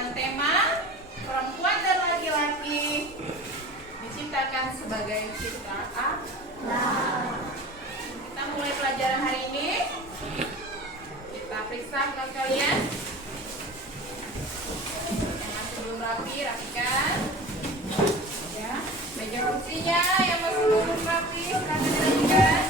dengan tema perempuan dan laki-laki diciptakan sebagai citra Allah. Kita mulai pelajaran hari ini. Kita periksa kelas kalian. Yang masih belum rapi, rapikan. Ya, meja kursinya yang masih belum rapi, silakan dirapikan.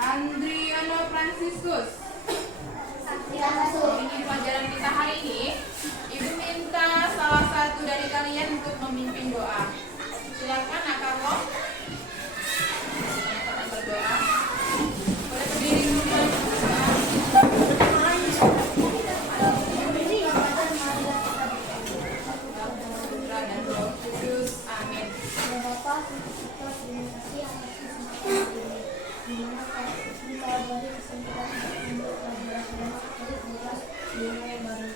Andriano Franciscus. Ini pelajaran kita hari ini. Ibu minta salah satu dari kalian untuk memimpin doa. Silakan Kak Carlo. Kita berdoa. Boleh berdiri dulu. Putra dan Roh Kudus. Amin. Beri kesempatan untuk pelajaran yang baru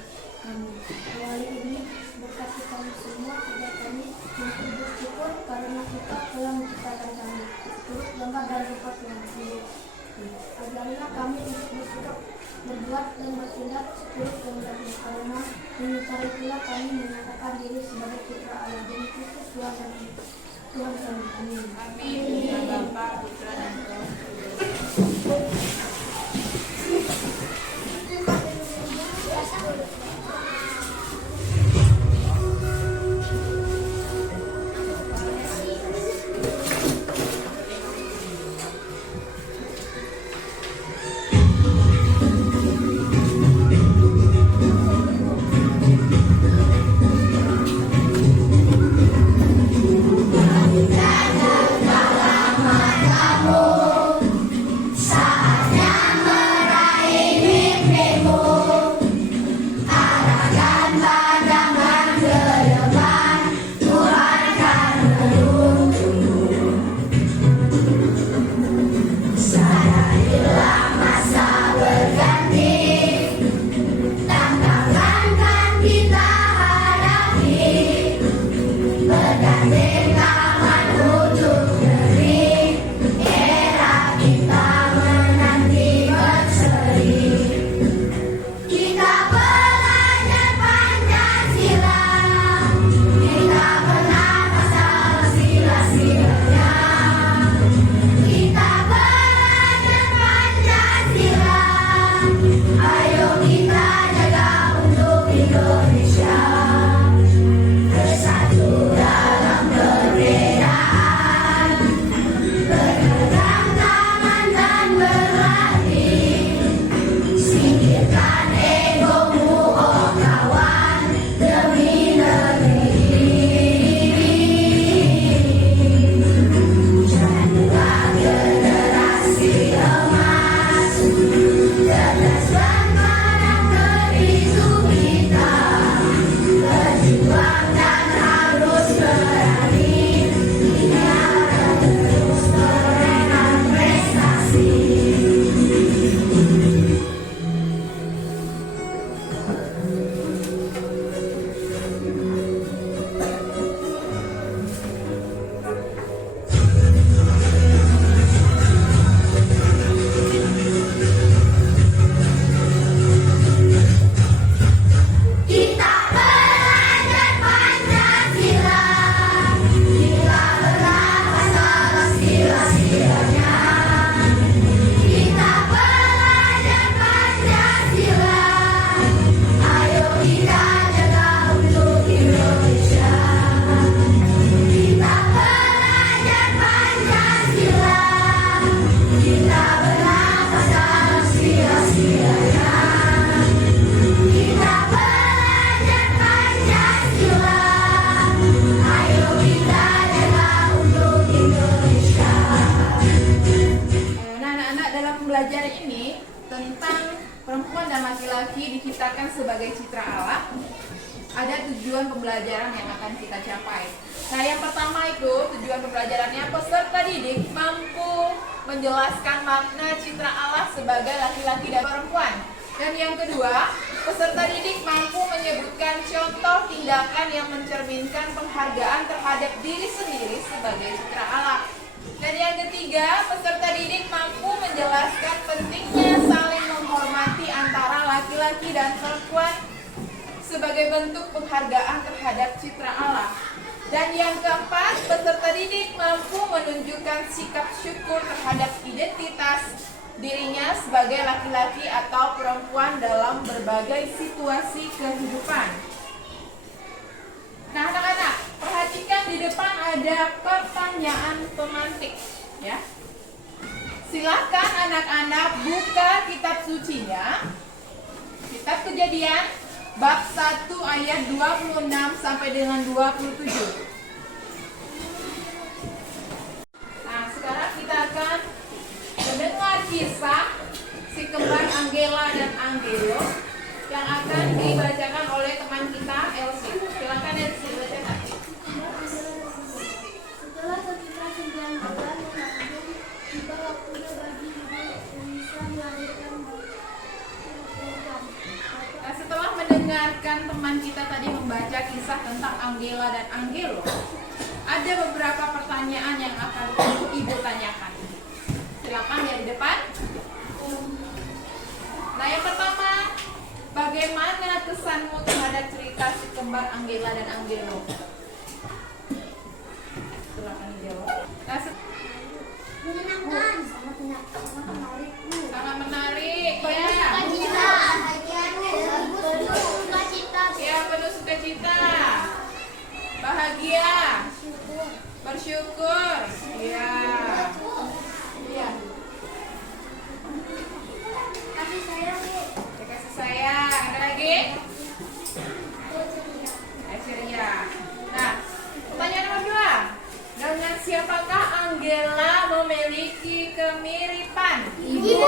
kami. Awali ini berkati kami semua agar kami mampu bersyukur karena kita telah menciptakan kami. Turut bangga dan dapat yang hidup. Ajarlah kami untuk bersikap, berbuat dan bertindak seturut kehendakmu karena mencari pula kami menyatakan diri sebagai citra Allah dan Kristus Tuhan kami. Amin. Amin. Ya Bapa, Putra dan Roh Kudus. Pelajaran ini tentang perempuan dan laki-laki diciptakan sebagai citra Allah. Ada tujuan pembelajaran yang akan kita capai. Nah, yang pertama itu tujuan pembelajarannya peserta didik mampu menjelaskan makna citra Allah sebagai laki-laki dan perempuan. Dan yang kedua, peserta didik mampu menyebutkan contoh tindakan yang mencerminkan penghargaan terhadap diri sendiri sebagai citra Allah. Dan yang ketiga, peserta didik mampu menjelaskan pentingnya saling menghormati antara laki-laki dan perempuan sebagai bentuk penghargaan terhadap citra Allah. Dan yang keempat, peserta didik mampu menunjukkan sikap syukur terhadap identitas dirinya sebagai laki-laki atau perempuan dalam berbagai situasi kehidupan. Nah, anak-anak, perhatikan di depan ada pertanyaan pemantik, ya. Silakan anak-anak buka kitab sucinya, kitab Kejadian bab 1 ayat 26 sampai dengan 27. Nah, sekarang kita akan mendengar kisah si kembar Angela dan Angelo yang akan dibacakan oleh teman kita Elsie. Silakan Elsie bacakan. Setelah sekitar 9 bulan mengandung, tiba waktunya bagi ibu Elisa melahirkan program. Nah, setelah mendengarkan teman kita tadi membaca kisah tentang Angela dan Angelo, ada beberapa pertanyaan yang akan ibu tanyakan. Silakan ya di depan. Nah, yang pertama, bagaimana kesanmu terhadap cerita si kembar Angela dan Angelo? Silakan dijawab. Nah, Menyenangkan, sangat menarik. sangat menarik. Ya. Ya, penuh sukacita. Bahagia. Bersyukur. Ya. Ya. Kasih sayang, Bu. Kasih sayang. Ada lagi? Ceria. Nah, pertanyaan nomor 2. Dengan siapakah Angela memiliki kemiripan? Ibu.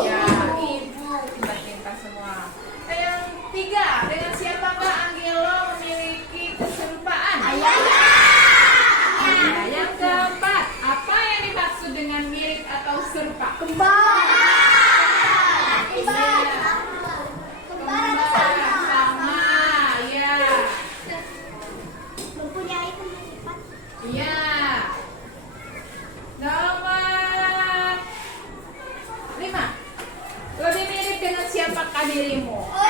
Ya, ibu. Pintar-pintar semua. Nah, yang 3. Dengan siapakah Angelo memiliki keserupaan? Ayah. Nah, yang keempat. Apa yang dimaksud dengan mirip atau serupa? Kembar. Kembar. Kembar Sama. Ya. mempunyai kemiripan. Iya. Nomor 5. Lebih mirip dengan siapakah dirimu? Wah,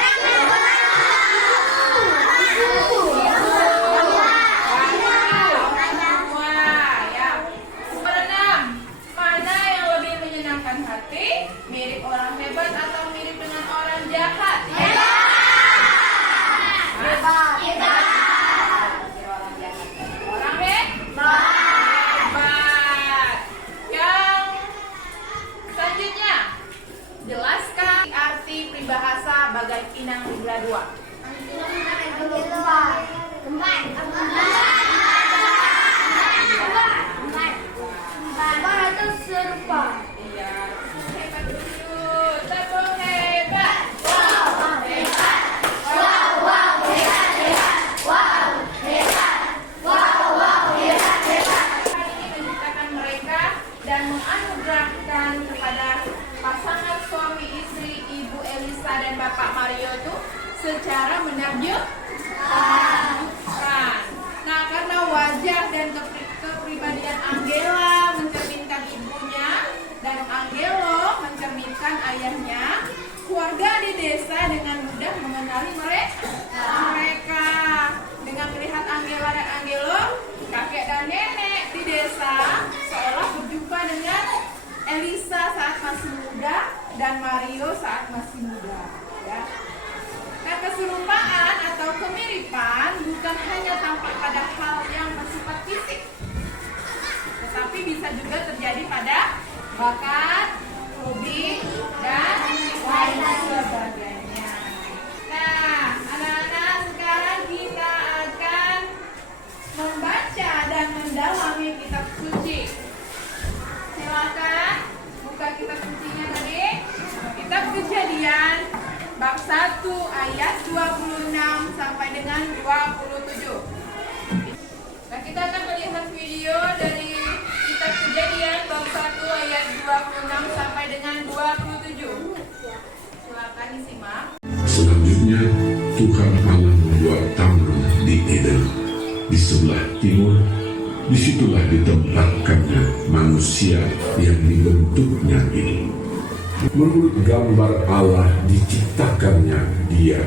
ya. Nomor 6. Mana yang lebih menyenangkan hati? Mirip orang hebat atau mirip dengan orang jahat? Hebat. Orang hebat. Yang selanjutnya, jelaskan arti peribahasa bagai inang di belah dua. Kembar atau serupa. Iya. Hebat dulu. Tepung hebat. Hari ini menciptakan mereka dan menganugerahkan kepada pasangan suami istri Ibu Elisa dan Bapak Mario itu secara menakjubkan. Nah, karena wajah dan kepribadian Angela mencerminkan ibunya dan Angelo mencerminkan ayahnya, keluarga di desa dengan mudah mengenali mereka. Dengan melihat Angela dan Angelo, kakek dan nenek di desa seolah berjumpa dengan Elisa saat masih muda dan Mario saat masih muda. Ya. Nah, keserupaan atau kemiripan bukan hanya tampak pada hal yang bersifat fisik, tetapi bisa juga terjadi pada bakat, hobi, dan lain sebagainya. Nah, anak-anak, sekarang kita akan membaca dan mendalami kitab suci. Silakan buka kitab sucinya tadi. Kitab Kejadian bab 1 ayat 26 sampai dengan 27. Nah, kita akan melihat video dari kitab Kejadian bab 1 ayat 26 sampai dengan 27. Tuhan Allah membuat taman di Eden di sebelah timur. Disitulah ditempatkannya manusia yang dibentuknya ini. Menurut gambar Allah diciptakannya dia.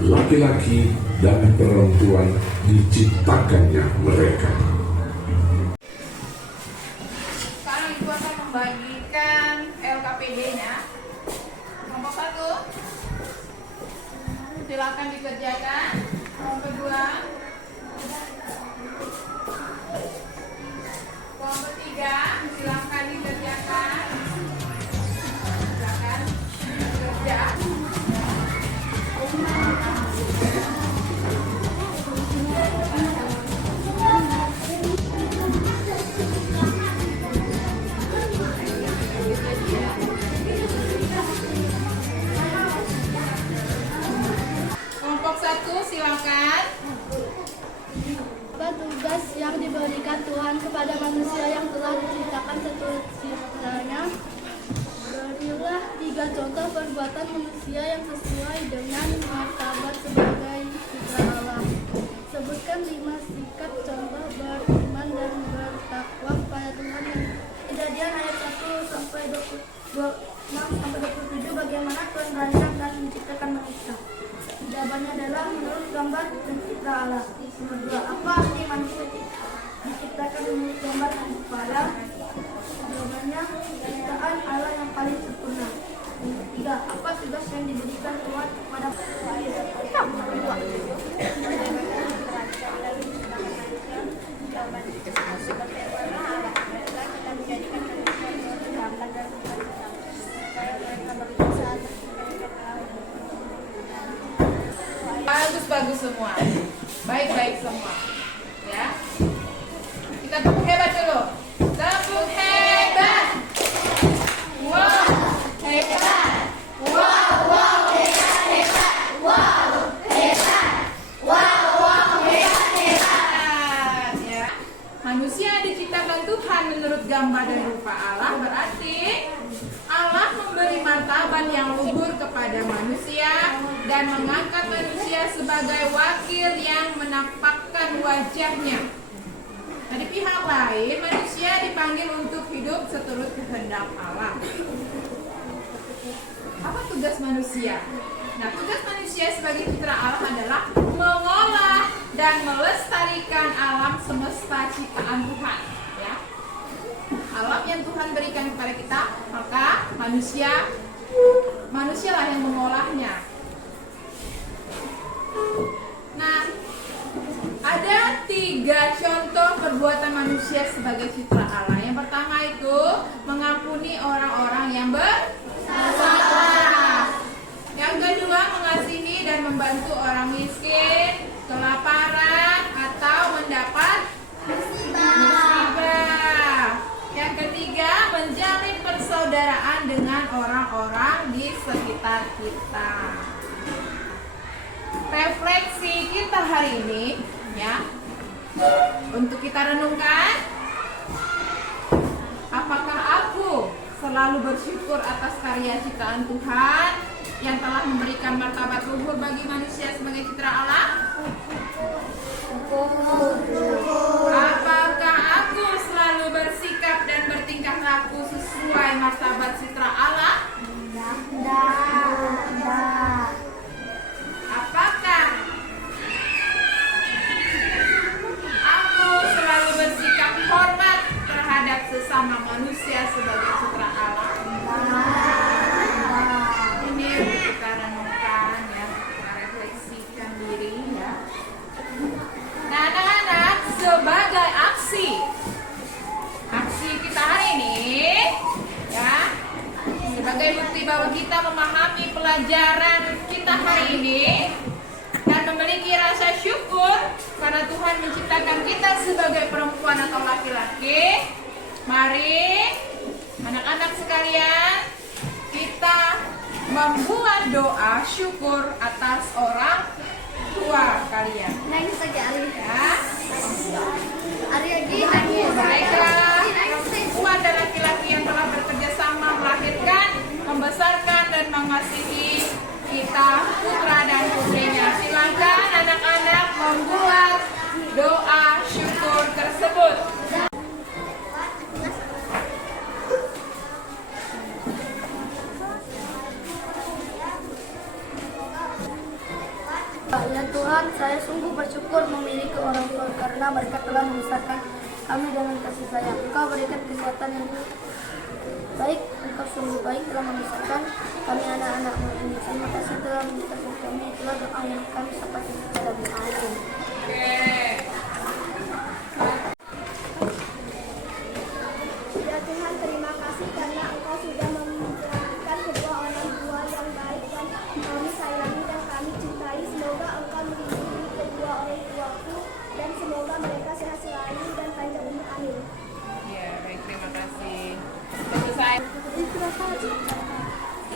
Laki-laki dan perempuan diciptakannya mereka. Sekarang Ibu akan membagikan LKPD-nya. Kelompok 1, silakan dikerjakan. Kelompok 2, kelompok 3, silakan dikerjakan. Silakan kerja. Kelompok 1, silakan. Apa tugas yang diberikan Tuhan kepada manusia yang telah diciptakan seturut ciptanya? Berilah 3 contoh perbuatan manusia yang sesuai dengan martabat sebagai citra Allah. Sebutkan 5 sikap contoh beriman dan bertakwa kepada Tuhan yang Kejadian ayat 1 sampai 26 bagaimana Tuhan merancang dan menciptakan manusia. Jawabannya adalah menurut gambar dan citra Allah. Nomor 2, apa arti manusia diciptakan menurut gambar dan kepala? Jawabannya ciptaan Allah yang paling sempurna. Nomor 3, apa tugas yang diberikan Tuhan kepada Bagus semua, baik semua, ya. Kita tepuk hebat dulu, tepuk hebat, wow, hebat, wow, hebat, wow, hebat, ya. Manusia diciptakan Tuhan menurut gambar dan rupa Allah, berarti Allah memberi martabat yang luhur kepada manusia dan mengangkat manusia sebagai wakil yang menampakkan wajahnya. Nah, di pihak lain, manusia dipanggil untuk hidup seturut kehendak Allah. Apa tugas manusia? Nah, tugas manusia sebagai citra Allah adalah mengolah dan melestarikan alam semesta ciptaan Tuhan. Ya. Alam yang Tuhan berikan kepada kita, maka manusialah yang mengolahnya. Nah, ada 3 contoh perbuatan manusia sebagai citra Allah. Yang pertama itu mengampuni orang-orang yang bersalah. Yang kedua, mengasihi dan membantu orang miskin, kelaparan, atau mendapat musibah. Yang ketiga, menjalin persaudaraan dengan orang-orang di sekitar kita. Refleksi kita hari ini, ya, untuk kita renungkan, apakah aku selalu bersyukur atas karya ciptaan Tuhan yang telah memberikan martabat luhur bagi manusia sebagai citra Allah? Apakah aku selalu bersikap dan bertingkah laku sesuai martabat citra Allah? Apakah aku selalu bersikap hormat terhadap sesama manusia sebagai citra Allah? Ini untuk kita renungkan, ya, kita refleksikan diri, ya. Nah, anak-anak, sebagai aksi kita hari ini, ya, sebagai bukti bahwa kita memahami pelajaran kita hari ini dan memiliki rasa syukur karena Tuhan menciptakan kita sebagai perempuan atau laki-laki, mari anak-anak sekalian kita membuat doa syukur atas orang tua kalian. Nangis lagi Ari. Ya. Ari lagi Mereka perempuan dan laki-laki yang telah bekerja sama melahirkan, membesarkan dan mengasihi kita putra dan putri membuat doa syukur tersebut. Ya Tuhan, saya sungguh bersyukur memiliki orang tua karena mereka telah membesarkan kami dengan kasih sayang. Engkau berikan kesehatan yang baik, Engkau sungguh baik telah membesarkan kami anak-anak-Mu ini. Terima kasih telah membesarkan kami. Itulah doa yang kami sampaikan kepada Amin. Ya Tuhan, terima kasih karena Engkau sudah memberikan kedua orang tua yang baik dan kami sayangi dan kami cintai. Semoga Engkau melindungi kedua orang tuaku dan semoga mereka sehat selalu dan panjang umur. Amin. Ya, baik, terima kasih. Selesai.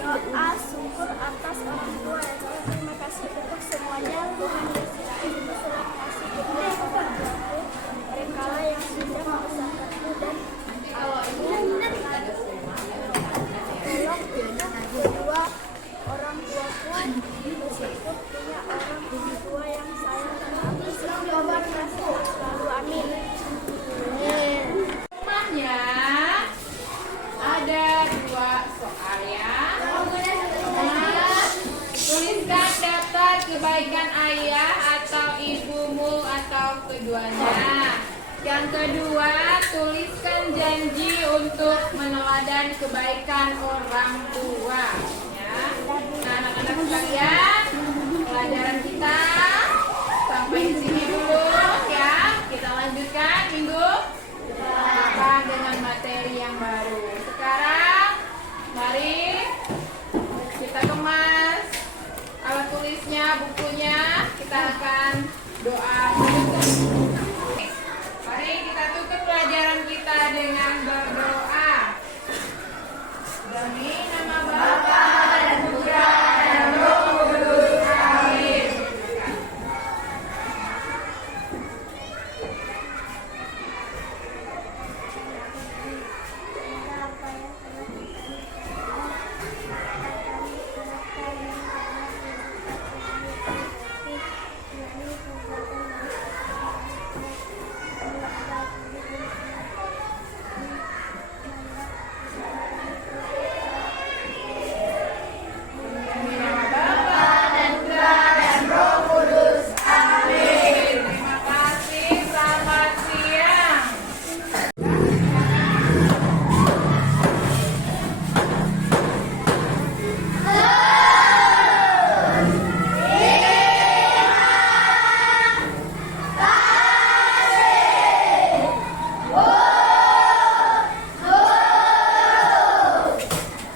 Doa syukur atas orang tua ya Tuhan. Terima kasih untuk semuanya. Tuhan Yesus Kristus telah kasih kedua orang tuaku. Mereka lah yang sudah membesarkanku dan tolong kedua orang tuaku meskipun punya orang tua yang sayang dan aku selalu selalu. Amin. Rumahnya ada 2 soal ya. Nah, tuliskan daftar kebaikan ayah atau ibumu atau keduanya. Yang kedua, tuliskan janji untuk meneladan kebaikan orang tua. Ya. Nah, anak-anak sekalian, pelajaran kita sampai di sini dulu ya. Kita lanjutkan minggu depan dengan materi yang baru. Sekarang, mari kita kemas alat tulisnya, bukunya. Kita akan doa.